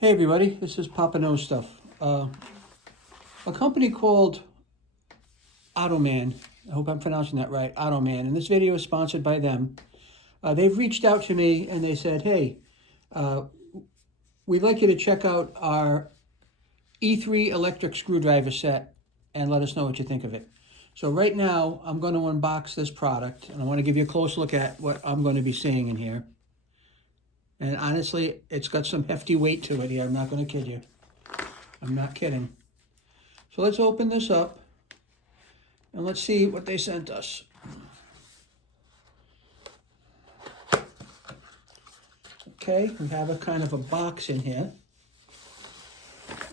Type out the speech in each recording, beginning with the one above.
Hey everybody, this is Papa Knows Stuff. A company called Automan, I hope I'm pronouncing that right, Automan, and this video is sponsored by them. They've reached out to me and they said, hey, we'd like you to check out our E3 electric screwdriver set and let us know what you think of it. So right now, I'm going to unbox this product and I want to give you a close look at what I'm going to be seeing in here. And honestly, it's got some hefty weight to it here. I'm not going to kid you. I'm not kidding. So let's open this up and let's see what they sent us. Okay, we have a kind of a box in here.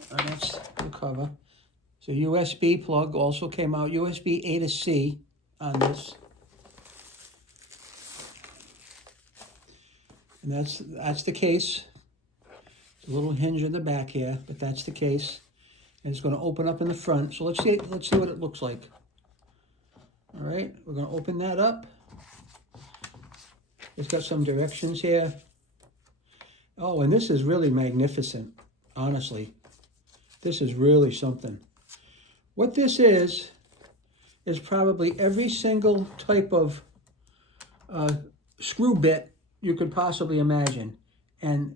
And that's the cover. So USB plug also came out, USB A to C on this. And that's the case. There's a little hinge in the back here, but that's the case. And it's going to open up in the front. So let's see what it looks like. All right, we're going to open that up. It's got some directions here. Oh, and this is really magnificent, honestly. This is really something. What this is probably every single type of screw bit you could possibly imagine, and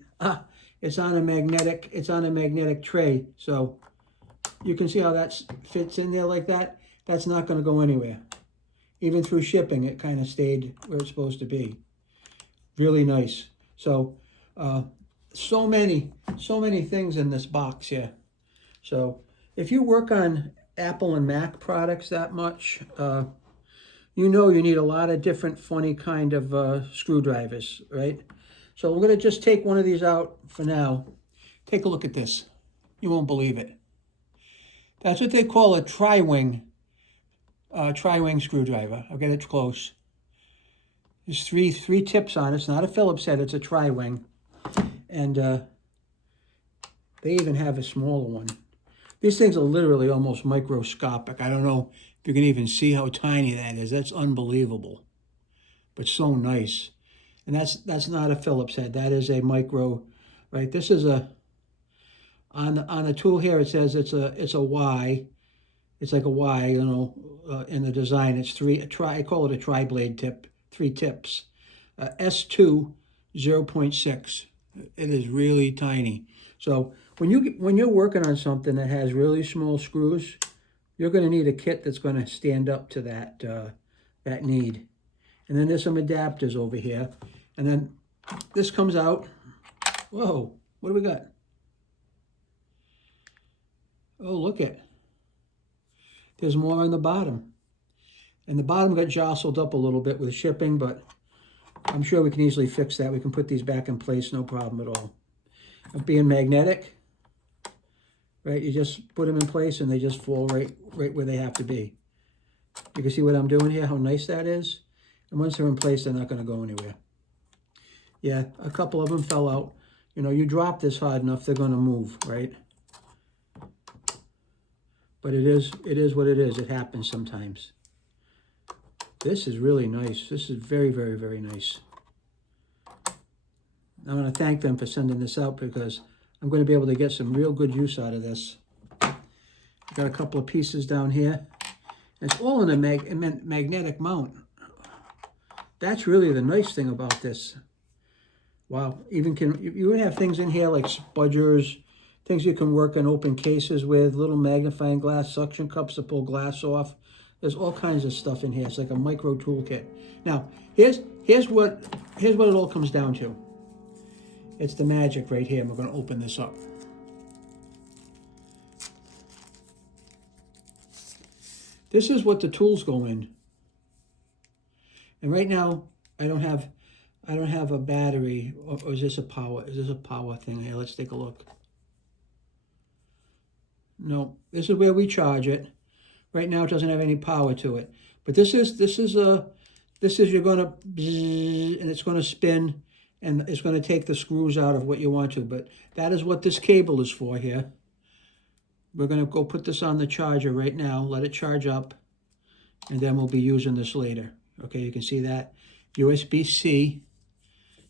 it's on a magnetic tray, so you can see how that fits in there like that. That's not going to go anywhere. Even through shipping, it kind of stayed where it's supposed to be. Really nice. So so many things in this box here. So if you work on Apple and Mac products that much, you know you need a lot of different funny kind of screwdrivers, right? So we're going to just take one of these out for now. Take a look at this. You won't believe it. That's what they call a tri-wing screwdriver. I'll get it close. There's three tips on it. It's not a Phillips head, it's a tri-wing. And they even have a smaller one. These things are literally almost microscopic. I don't know if you can even see how tiny that is. That's unbelievable, but so nice. And that's not a Phillips head. That is a micro, right? This is on the tool here. It says it's a Y. It's like a Y, you know, in the design. It's I call it a tri-blade tip. 3 tips. S2 0.6. It is really tiny. So when you're working on something that has really small screws, you're going to need a kit that's going to stand up to that need. And then there's some adapters over here. And then this comes out. Whoa, what do we got? Oh, look it. There's more on the bottom. And the bottom got jostled up a little bit with shipping, but I'm sure we can easily fix that. We can put these back in place, no problem at all. Being magnetic, right? You just put them in place and they just fall right where they have to be. You can see what I'm doing here, how nice that is. And once they're in place, they're not going to go anywhere. Yeah, a couple of them fell out. You know, you drop this hard enough, they're going to move, right? But it is what it is. It happens sometimes. This is really nice. This is very, very, very nice. I want to thank them for sending this out because I'm going to be able to get some real good use out of this. I've got a couple of pieces down here. It's all in a magnetic mount. That's really the nice thing about this. Wow. You would have things in here like spudgers, things you can work on open cases with, little magnifying glass, suction cups to pull glass off. There's all kinds of stuff in here. It's like a micro toolkit. Now, here's what it all comes down to. It's the magic right here. We're going to open this up. This is what the tools go in. And right now, I don't have a battery. Or is this a power? Is this a power thing here? Let's take a look. No, this is where we charge it. Right now, it doesn't have any power to it. But this is you're going to, and it's going to spin. And it's going to take the screws out of what you want to. But that is what this cable is for here. We're going to go put this on the charger right now. Let it charge up. And then we'll be using this later. Okay, you can see that. USB-C.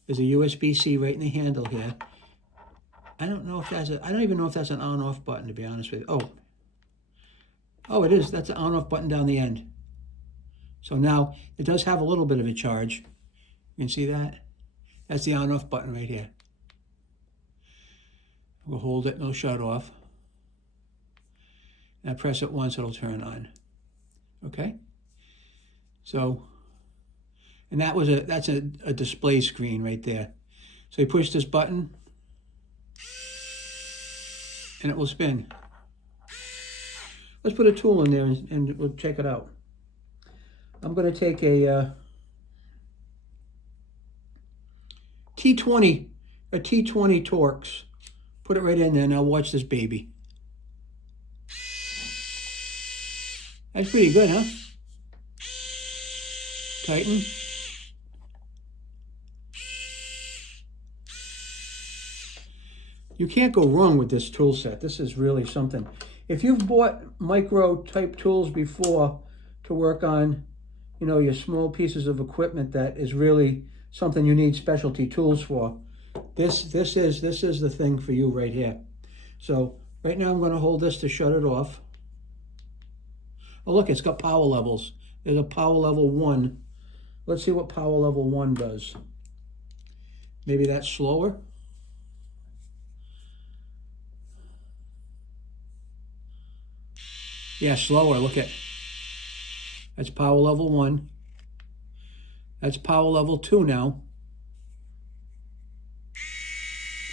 There's a USB-C right in the handle here. I don't know if that's I don't even know if that's an on-off button, to be honest with you. Oh, it is. That's an on-off button down the end. So now it does have a little bit of a charge. You can see that? That's the on-off button right here. We'll hold it and it'll shut off. And I press it once, it'll turn on. Okay? So, and that's a display screen right there. So you push this button and it will spin. Let's put a tool in there and we'll check it out. I'm going to take a T20 Torx. Put it right in there. Now watch this baby. That's pretty good, huh? Tighten. You can't go wrong with this tool set. This is really something. If you've bought micro type tools before to work on, you know, your small pieces of equipment that is really something you need specialty tools for, this is the thing for you right here. So right now I'm going to hold this to shut it off. Oh, look, it's got power levels. There's a power level 1. Let's see what power level 1 does. Maybe that's slower. Yeah, slower. Look at. That's power level 1. That's power level 2 now.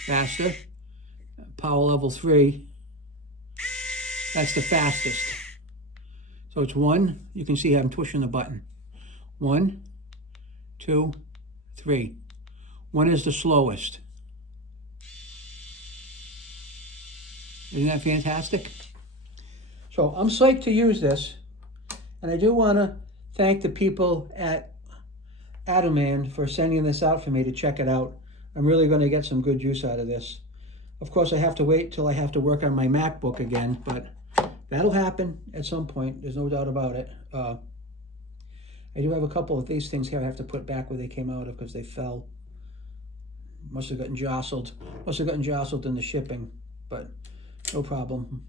Faster. Power level 3. That's the fastest. So it's 1. You can see I'm pushing the button. 1, 2, 3. 1 is the slowest. Isn't that fantastic? So I'm psyched to use this. And I do want to thank the people at Automan for sending this out for me to check it out. I'm really going to get some good use out of this. Of course, I have to wait till I have to work on my MacBook again, but that'll happen at some point. There's no doubt about it. I do have a couple of these things here I have to put back where they came out of because they fell. Must have gotten jostled. Must have gotten jostled in the shipping, but no problem.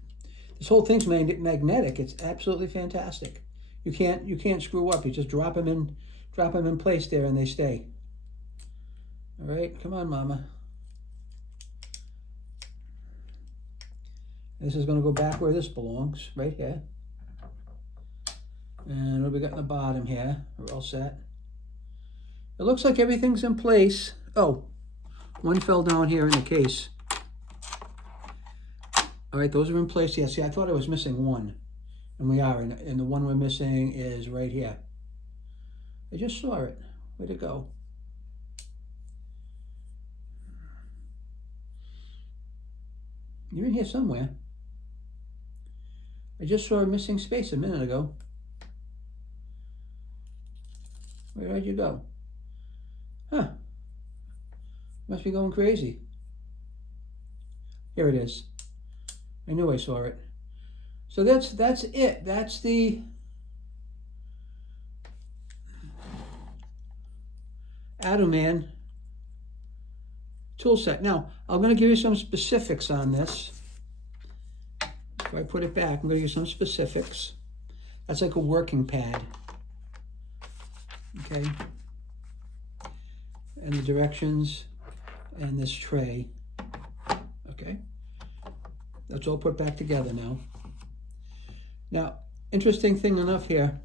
This whole thing's magnetic. It's absolutely fantastic. You can't screw up. You just drop them in place there and they stay. All right, come on, Mama. This is going to go back where this belongs, right here. And what do we got in the bottom here? We're all set. It looks like everything's in place. Oh, one fell down here in the case. All right, those are in place. Yeah, see, I thought I was missing one. And we are, and the one we're missing is right here. I just saw it. Way to go. You're in here somewhere. I just saw a missing space a minute ago. Where did you go? Huh. Must be going crazy. Here it is. I knew I saw it. So that's it. That's the Automan tool set. Now, I'm going to give you some specifics on this. If I put it back, I'm going to give you some specifics. That's like a working pad. Okay. And the directions and this tray. Okay. That's all put back together now. Now, interesting thing enough here.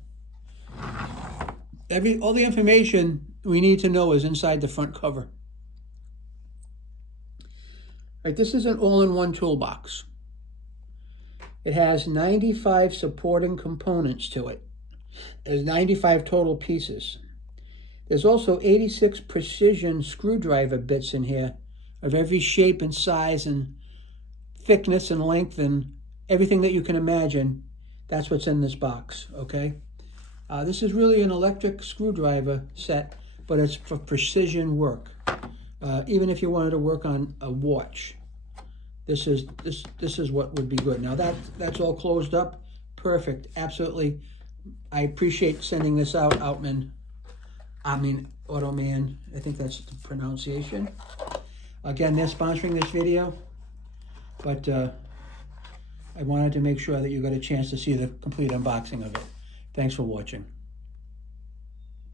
All the information we need to know is inside the front cover. Right, this is an all-in-one toolbox. It has 95 supporting components to it. There's 95 total pieces. There's also 86 precision screwdriver bits in here of every shape and size and thickness and length and everything that you can imagine. That's what's in this box, okay? This is really an electric screwdriver set, but it's for precision work. Even if you wanted to work on a watch, this is what would be good. Now that's all closed up, perfect, absolutely. I appreciate sending this out, Automan. I think that's the pronunciation. Again, they're sponsoring this video. but I wanted to make sure that you got a chance to see the complete unboxing of it. Thanks for watching.